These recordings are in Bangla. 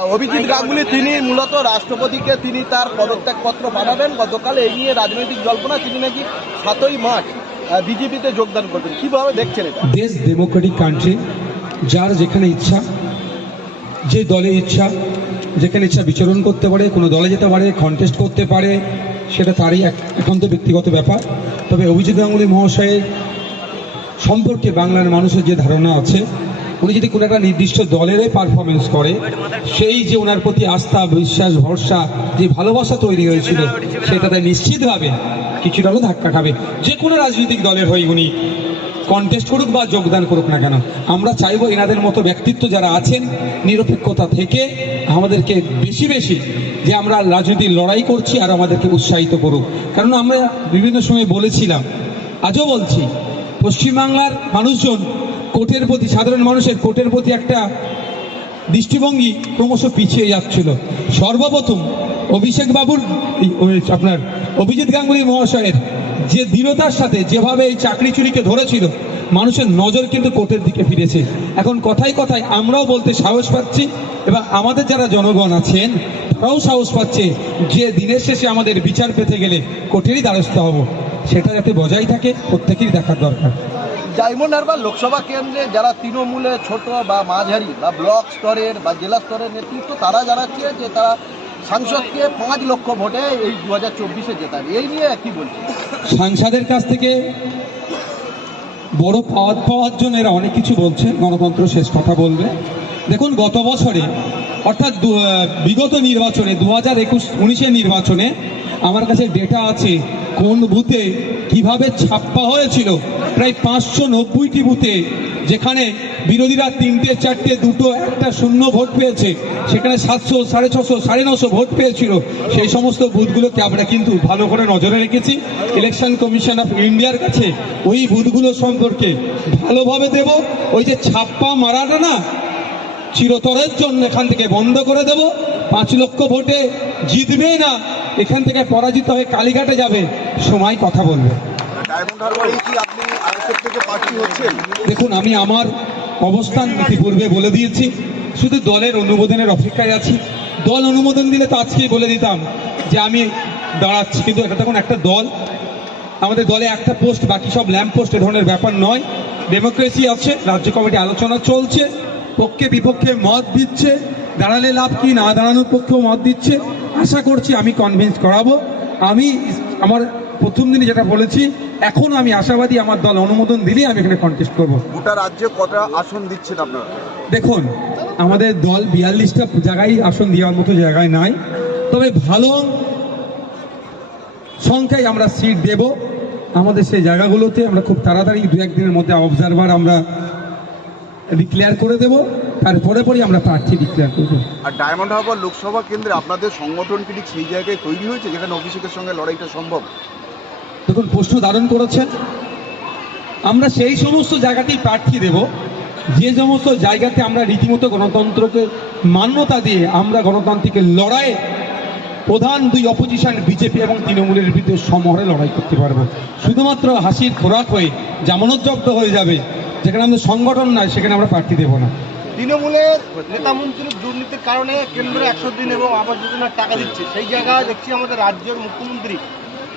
অভিজিৎ গাঙ্গুলি, তিনি মূলত রাষ্ট্রপতিকে তিনি তার পদত্যাগপত্র পাঠাবেন। গতকাল এই নিয়ে রাজনৈতিক জল্পনা, তিনি নাকি সাতই মার্চ বিজেপিতে যোগদান করবেন। কীভাবে দেখছেন এটা? দেশ ডেমোক্রেটিক কান্ট্রি, যার যেখানে ইচ্ছা, যে দলে ইচ্ছা, যেখানে ইচ্ছা বিচরণ করতে পারে, কোনো দলে যেতে পারে কন্টেস্ট করতে পারে, সেটা তারই এক- একান্ত ব্যক্তিগত ব্যাপার। তবে অভিজিৎ গাঙ্গুলি মহাশয়ের সম্পর্কে বাংলার মানুষের যে ধারণা আছে উনি যদি কোনো একটা নির্দিষ্ট দলেরই পারফরমেন্স করে, সেই যে ওনার প্রতি আস্থা, বিশ্বাস, ভরসা, যে ভালোবাসা তৈরি হয়েছিল সেটাতে নিশ্চিতভাবে কিছুটা হলেও ধাক্কা খাবে। যে কোনো রাজনৈতিক দলের হয়ে উনি। কন্টেস্ট করুক বা যোগদান করুক না কেন, আমরা চাইব এনাদের মতো ব্যক্তিত্ব যারা আছেন, নিরপেক্ষতা থেকে আমাদেরকে বেশি বেশি যে আমরা রাজনীতির লড়াই করছি আর আমাদেরকে উৎসাহিত করুক। কারণ আমরা বিভিন্ন সময় বলেছিলাম, আজও বলছি, পশ্চিমবাংলার মানুষজন কোর্টের প্রতি, সাধারণ মানুষের কোর্টের প্রতি একটা দৃষ্টিভঙ্গি ক্রমশ পিছিয়ে যাচ্ছিল। সর্বপ্রথম অভিষেক বাবুর আপনার অভিজিৎ গাঙ্গুলি মহাশয়ের যে দৃঢ়তার সাথে যেভাবে এই চাকরি চুরিকে ধরেছিল, মানুষের নজর কিন্তু কোর্টের দিকে ফিরেছে। এখন কথায় কথায় আমরাও বলতে সাহস পাচ্ছি এবং আমাদের যারা জনগণ আছেন, তারাও সাহস পাচ্ছে যে দিনের শেষে আমাদের বিচার পেতে গেলে কোর্টেরই দ্বারস্থ হব। সেটা যাতে বজায় থাকে, প্রত্যেকেরই দেখার দরকার। হারবার লোকসভা কেন্দ্রে যারা তৃণমূলে ছোট বা মাঝারি বা ব্লক স্তরের বা জেলা স্তরের নেতৃত্ব, তারা জানাচ্ছে যে তারা সাংসদকে পাঁচ লক্ষ ভোটে এই দু হাজার চব্বিশে জেতাবে। এই নিয়ে কি বলছে সাংসদের কাছ থেকে বড় পাওয়ার পাওয়ার জন্য এরা অনেক কিছু বলছে গণতন্ত্র শেষ কথা বলবে। দেখুন, গত বছরে, অর্থাৎ বিগত নির্বাচনে দু হাজার একুশ উনিশের নির্বাচনে আমার কাছে ডেটা আছে কোন বুথে কীভাবে ছাপ্পা হয়েছিল। প্রায় পাঁচশো নব্বইটি বুথে যেখানে বিরোধীরা তিনটে, চারটে, দুটো, একটা, শূন্য ভোট পেয়েছে। সেখানে সাতশো, সাড়ে ছশো, সাড়ে নশো ভোট পেয়েছিল। সেই সমস্ত বুথগুলোকে আমরা কিন্তু ভালো করে নজরে রেখেছি। ইলেকশন কমিশন অফ ইন্ডিয়ার কাছে ওই বুথগুলো সম্পর্কে ভালোভাবে দেব। ওই যে ছাপ্পা মারাটা না, চিরতরের জন্য এখান থেকে বন্ধ করে দেব। পাঁচ লক্ষ ভোটে জিতবে না, এখান থেকে পরাজিত হয়ে কালীঘাটে যাবে। সময় কথা বলবে। দেখুন, আমি আমার অবস্থান ইতিপূর্বে বলে দিয়েছি। শুধু দলের অনুমোদনের অপেক্ষায় আছি। দল অনুমোদন দিলে তো আজকেই বলে দিতাম যে আমি দাঁড়াচ্ছি। কিন্তু এটা তখন একটা দল। আমাদের দলে একটা পোস্ট, বাকি সব ল্যাম্প পোস্ট এ ধরনের ব্যাপার নয়। ডেমোক্রেসি আছে, রাজ্য কমিটি আলোচনা চলছে, পক্ষে বিপক্ষে মত দিচ্ছে। দাঁড়ালে লাভ কি, না দাঁড়ানোর পক্ষেও মত দিচ্ছে। আশা করছি আমি কনভিন্স করাবো। আমি আমার প্রথম দিনে যেটা বলেছি এখন আমি আশাবাদী আমার দল অনুমোদন দিলেই আমি এখানে কন্টেস্ট করব। গোটা রাজ্যে কটা আসন দিচ্ছেন আপনারা? দেখুন আমাদের দল বিয়াল্লিশটা জায়গায় আসন দেওয়ার মতো জায়গায় নাই। তবে ভালো সংখ্যায় আমরা সিট দেব। আমাদের সেই জায়গাগুলোতে আমরা খুব তাড়াতাড়ি দু একদিনের মধ্যে অবজারভার আমরা ডিক্লেয়ার করে দেব। তারপরে পরই আমরা প্রার্থী ডিক্লেয়ার করব। আর ডায়মন্ড হারবার লোকসভা কেন্দ্রে আপনাদের সংগঠন কি ঠিক সেই জায়গায় তৈরি হয়েছে যেখানে অভিষেকের সঙ্গে লড়াইটা সম্ভব? দেখুন, প্রশ্ন ধারণ করেছেন। আমরা সেই সমস্ত জায়গাতেই প্রার্থী দেব। যে সমস্ত জায়গাতে আমরা রীতিমতো গণতন্ত্রকে, মান্যতা দিয়ে আমরা গণতান্ত্রিক লড়াইয়ে প্রধান দুই অপোজিশন বিজেপি এবং তৃণমূলের বিরুদ্ধে সমরে লড়াই করতে পারব। শুধুমাত্র হাসির খোরাক হয়ে জামানত জব্দ হয়ে যাবে, যেখানে আমাদের সংগঠন নয় সেখানে আমরা প্রার্থী দেবো না। তৃণমূলের নেতা মন্ত্রীর দুর্নীতির কারণে কেন্দ্র একশো দিন এবং আবাস যোজনার টাকা দিচ্ছে। সেই জায়গায় দেখছি আমাদের রাজ্যের মুখ্যমন্ত্রী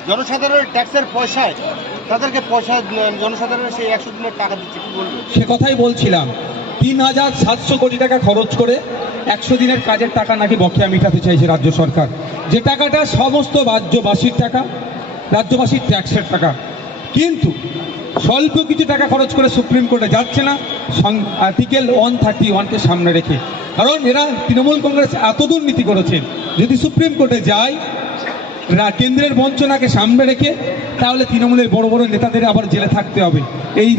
জনসাধারণের ট্যাক্সের পয়সায়, তাদেরকে পয়সা জনসাধারণের সেই একশো দিনের টাকা দিচ্ছে, কি বলব সে কথাই বলছিলাম। তিন হাজার সাতশো কোটি টাকা খরচ করে একশো দিনের কাজের টাকা নাকি বকেয়া মেটাতে চাইছে রাজ্য সরকার। যে টাকাটা সমস্ত রাজ্যবাসীর টাকা, রাজ্যবাসীর ট্যাক্সের টাকা। কিন্তু স্বল্প কিছু টাকা খরচ করে সুপ্রিম কোর্টে যাচ্ছে না আর্টিকেল ওয়ান থার্টি ওয়ানকে সামনে রেখে। কারণ এরা তৃণমূল কংগ্রেস এত দুর্নীতি করেছেন যদি সুপ্রিম কোর্টে যায় কেন্দ্রের বঞ্চনাকে সামনে রেখে তাহলে তৃণমূলের বড় বড় নেতাদের আবার জেলে থাকতে হবে। এই